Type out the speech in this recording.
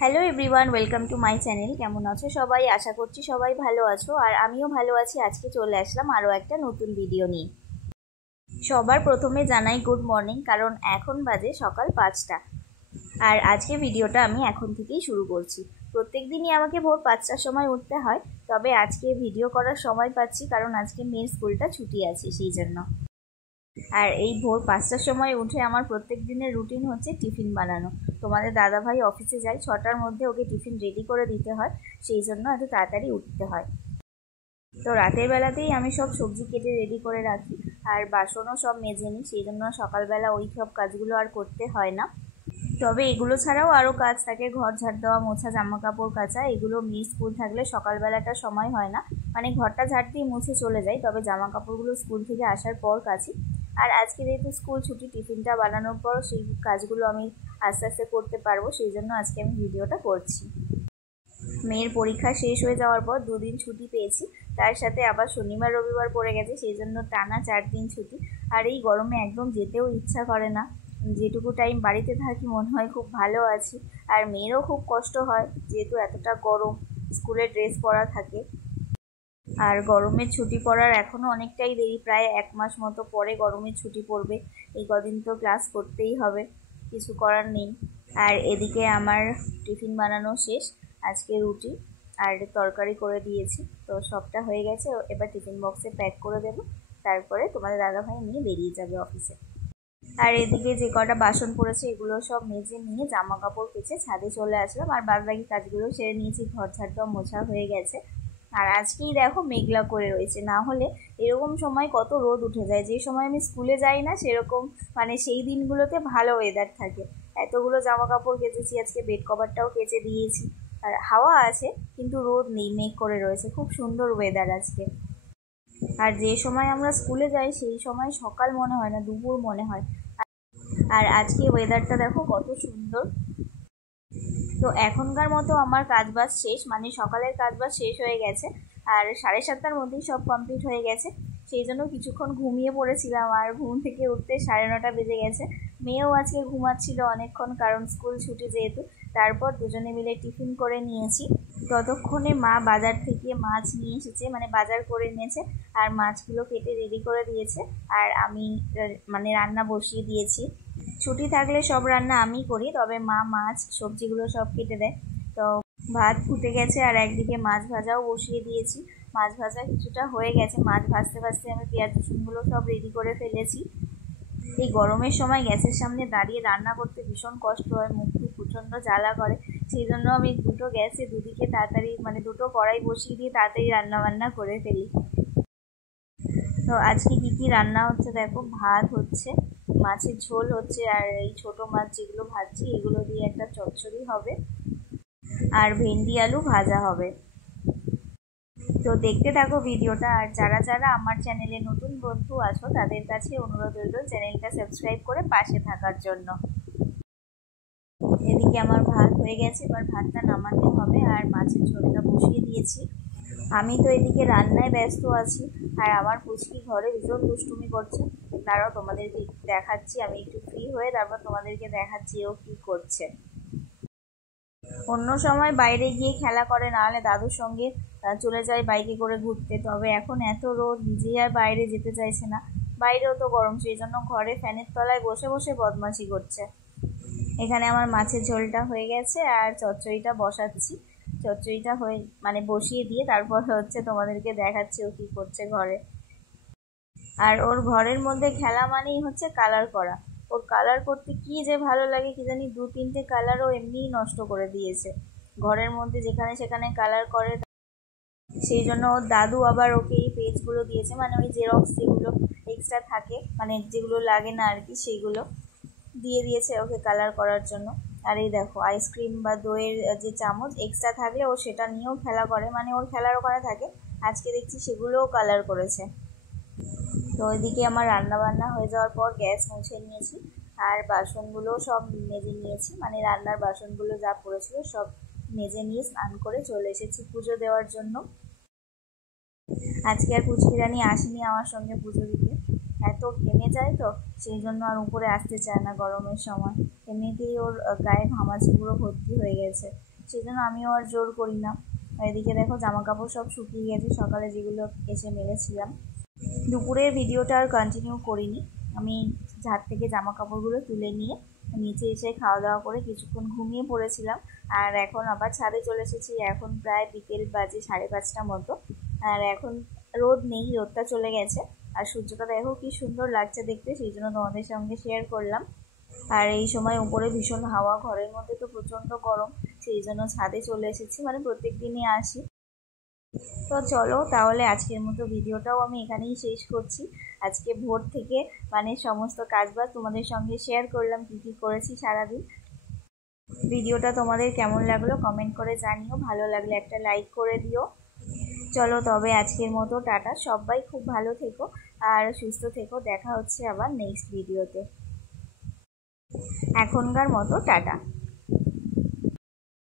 Hello everyone, welcome to my channel. কেমন আছো সবাই? আশা করছি সবাই ভালো আছো, আর আমিও ভালো আছি। আজকে চলে আসলাম আরও একটা নতুন ভিডিও নিয়ে। সবার প্রথমে জানাই গুড মর্নিং, কারণ এখন বাজে সকাল 5টা। আর আজকে ভিডিওটা আমি এখন থেকেই শুরু করছি। প্রত্যেক দিনই আমাকে ভোর 5টার সময় উঠতে হয়, তবে আজকে ভিডিও করার সময় পাচ্ছি কারণ আজকে মেয়ের স্কুলটা ছুটি আছে, সেই জন্য। আর এই ভোর 5টার সময় উঠে আমার প্রত্যেক দিনের রুটিন হচ্ছে টিফিন বানানো। তোমাদের দাদাভাই অফিসে যায়, 6টার মধ্যে ওকে টিফিন রেডি করে দিতে হয়, সেই জন্য এত তাড়াতাড়ি উঠতে হয়। তো রাতের বেলাতেই আমি সব সবজি কেটে রেডি করে রাখি, আর বাসনও সব মেজে নিই, সেই জন্য সকালবেলা ওই সব কাজগুলো আর করতে হয় না। তবে এগুলো ছাড়াও আরও কাজ থাকে, ঘর ঝাড় দেওয়া, মোছা, জামা কাপড় কাচা। এগুলো মেয়ে স্কুল থাকলে সকালবেলাটা সময় হয় না, মানে ঘরটা ঝাড়তেই মুছে চলে যায়, তবে জামা কাপড়গুলো স্কুল থেকে আসার পর কাচি। আর আজকে যেহেতু স্কুল ছুটি, টিফিনটা বানানোর পর সেই কাজগুলো আমি আস্তে আস্তে করতে পারবো, সেই জন্য আজকে আমি ভিডিওটা করছি। মেয়ের পরীক্ষা শেষ হয়ে যাওয়ার পর 2 দিন ছুটি পেয়েছি, তার সাথে আবার শনিবার রবিবার পড়ে গেছে, সেই জন্য টানা 4 দিন ছুটি। আর এই গরমে একদম যেতেও ইচ্ছা করে না। যেটুকু টাইম বাড়িতে থাকি মনে হয় খুব ভালো আছি। আর মেয়েরও খুব কষ্ট হয়, যেহেতু এতটা গরম, স্কুলে ড্রেস পরা থাকে। আর গরমের ছুটি পড়ার এখনও অনেকটাই দেরি, প্রায় 1 মাস মতো পরে গরমের ছুটি পড়বে। এই কদিন তো ক্লাস করতেই হবে, কিছু করার নেই। আর এদিকে আমার টিফিন বানানো শেষ। আজকে রুটি আর তরকারি করে দিয়েছি, তো সবটা হয়ে গেছে। এবার টিফিন বক্সে প্যাক করে দেবো, তারপরে তোমাদের দাদাভাই নিয়ে বেরিয়ে যাবে অফিসে। আর এদিকে যে কটা বাসন পড়েছে এগুলো সব মেজে নিয়ে জামা কাপড় কেচে ছাদে চলে আসলাম, আর বাদবাকি কাজগুলো সেরে নিয়েছি। ঘর ঝাড় দেওয়া, মোছা হয়ে গেছে। আর আজকেই দেখো মেঘলা করে রয়েছে, না হলে এরকম সময় কত রোদ উঠে যায়। যে সময় আমি স্কুলে যাই না সেরকম, মানে সেই দিনগুলোতে ভালো ওয়েদার থাকে। এতগুলো জামা কাপড় কেচেছি, আজকে বেড কভারটাও কেচে দিয়েছি। আর হাওয়া আছে কিন্তু রোদ নেই, মেঘ করে রয়েছে, খুব সুন্দর ওয়েদার আজকে। আর যে সময় আমরা স্কুলে যাই সেই সময় সকাল মনে হয় না, দুপুর মনে হয়। আর আজকে ওয়েদারটা দেখো কত সুন্দর। তো এখনকার মতো আমার কাজবাজ শেষ, মানে সকালের কাজবাজ শেষ হয়ে গেছে, আর 7:30টার মধ্যেই সব কমপ্লিট হয়ে গেছে। সেই জন্য কিছুক্ষণ ঘুমিয়ে পড়েছিলাম, আর ঘুম থেকে উঠতে 9:30 বেজে গেছে। মেয়েও আজকে ঘুমাচ্ছিল অনেকক্ষণ, কারণ স্কুল ছুটি যেহেতু। তারপর দুজনে মিলে টিফিন করে নিয়েছি। ততক্ষণে মা বাজার থেকে মাছ নিয়ে এসেছে, মানে বাজার করে এনেছে, আর মাছগুলো কেটে রেডি করে দিয়েছে। আর আমি মানে রান্না বসিয়ে দিয়েছি। ছুটি থাকলে সব রান্না আমি করি, তবে মা মাছ সবজিগুলো সব কেটে দেয়। তো ভাত ফুটে গেছে, আর একদিকে মাছ ভাজাও বসিয়ে দিয়েছি। মাছ ভাজা কিছুটা হয়ে গেছে, মাছ ভাজতে ভাজতে আমি পেঁয়াজ রসুনগুলো সব রেডি করে ফেলেছি। এই গরমের সময় গ্যাসের সামনে দাঁড়িয়ে রান্না করতে ভীষণ কষ্ট হয়, মুখে প্রচণ্ড জ্বালা করে। সেই জন্য আমি দুটো গ্যাসে দুদিকে তাড়াতাড়ি, মানে দুটো কড়াই বসিয়ে দিয়ে তাড়াতাড়ি রান্না বান্না করে ফেলি। তো আজকে কি কি রান্না হচ্ছে দেখো, ভাত হচ্ছে, মাছের ঝোল হচ্ছে, আর এই ছোট মাছ যেগুলো ভাজছি এগুলো দিয়ে একটা চচ্চড়ি হবে, আর ভেন্ডি আলু ভাজা হবে। তো দেখতে থাকো ভিডিওটা। আর যারা যারা আমার চ্যানেলে নতুন বন্ধু আছো তাদের কাছে অনুরোধ রইল চ্যানেলটা সাবস্ক্রাইব করে পাশে থাকার জন্য। এদিকে আমার ভাত হয়ে গেছে, এবার ভাতটা নামাতে হবে, আর মাছের ঝোলটা বসিয়ে দিয়েছি। আমি তো এদিকে রান্নায় ব্যস্ত আছি, আর আমার পুচকি ঘরে ভীষণ দুষ্টুমি করছে। দাঁড়াও তোমাদেরকে দেখাচ্ছি, আমি একটু ফ্রি হয়ে তারপর তোমাদেরকে দেখাচ্ছি ও কি করছে। অন্য সময় বাইরে গিয়ে খেলা করে, নাহলে দাদুর সঙ্গে চলে যায় বাইকে করে ঘুরতে, তবে এখন এত রোদ, নিজেই আর বাইরে যেতে চাইছে না। বাইরেও তো গরম, সেই জন্য ঘরে ফ্যানের তলায় বসে বসে বদমাশি করছে। এখানে আমার মাছের ঝোলটা হয়ে গেছে, আর চচ্চড়িটা বসাচ্ছি। চচ্চড়িটা হয়ে মানে বসিয়ে দিয়ে তারপর হচ্ছে তোমাদেরকে দেখাচ্ছি ও কি করছে ঘরে। আর ওর ঘরের মধ্যে খেলা মানেই হচ্ছে কালার করা। ওর কালার করতে কি যে ভালো লাগে কি জানি, 2-3টে কালার ও এমনিই নষ্ট করে দিয়েছে। ঘরের মধ্যে যেখানে সেখানে কালার করে, সেই জন্য ওর দাদু আবার ওকে এই পেজগুলো দিয়েছে, মানে ওই জেরক্স যেগুলো এক্সট্রা থাকে, মানে যেগুলো লাগে না আর কি, সেইগুলো দিয়ে দিয়েছে ওকে কালার করার জন্য। আর এই দেখো আইসক্রিম বা দইয়ের যে চামচ এক্সট্রা থাকলে ও সেটা নিয়েও খেলা করে, মানে ওর খেলার ওখানে থাকে। আজকে দেখছি সেগুলোও কালার করেছে। তো ওইদিকে আমার রান্না বান্না হয়ে যাওয়ার পর গ্যাস মুছে নিয়েছি, আর বাসনগুলো সব মেজে নিয়েছি, মানে রান্নার বাসনগুলো যা পড়েছিল সব মেজে নিয়ে স্নান করে চলে এসেছি পুজো দেওয়ার জন্য। আজকে আর পুচকি রানী আসেনি আমার সঙ্গে পুজো দিতে, এত ঘেমে যায় তো, সেই জন্য আর উপরে আসতে চায় না গরমের সময়। এমনিতেই ওর গায়ে ঘামাচি পুরো ভর্তি হয়ে গেছে, সেই জন্য আমিও আর জোর করি না। এদিকে দেখো জামা কাপড় সব শুকিয়ে গেছে, সকালে যেগুলো এসে মেলেছিলাম। দুপুরের ভিডিওটা আর কন্টিনিউ করিনি, আমি ঝাড় থেকে জামা কাপড়গুলো তুলে নিয়ে নিচে এসে খাওয়া দাওয়া করে কিছুক্ষণ ঘুমিয়ে পড়েছিলাম। আর এখন আবার ছাদে চলে এসেছি, এখন প্রায় বিকেল বাজে 5:30 মতো। আর এখন রোদ নেই, রোদটা চলে গেছে। আর সূর্যটা দেখো কি সুন্দর লাগছে দেখতে, সেই জন্য তোমাদের সঙ্গে শেয়ার করলাম। আর এই সময় উপরে ভীষণ হাওয়া, ঘরের মধ্যে তো প্রচণ্ড গরম, সেই জন্য ছাদে চলে এসেছি, মানে প্রত্যেক দিনই আসি। তো চলো তাহলে আজকের মতো ভিডিওটাও আমি এখানেই শেষ করছি। আজকে ভোর থেকে মানে সমস্ত কাজবাজ তোমাদের সঙ্গে শেয়ার করলাম, কী কী করেছি সারাদিন। ভিডিওটা তোমাদের কেমন লাগলো কমেন্ট করে জানিও, ভালো লাগলে একটা লাইক করে দিও। চলো তবে আজকের মতো টাটা, সবাই খুব ভালো থেকো আর সুস্থ থেকো, দেখা হচ্ছে আবার নেক্সট ভিডিওতে। এখনকার মতো টাটা।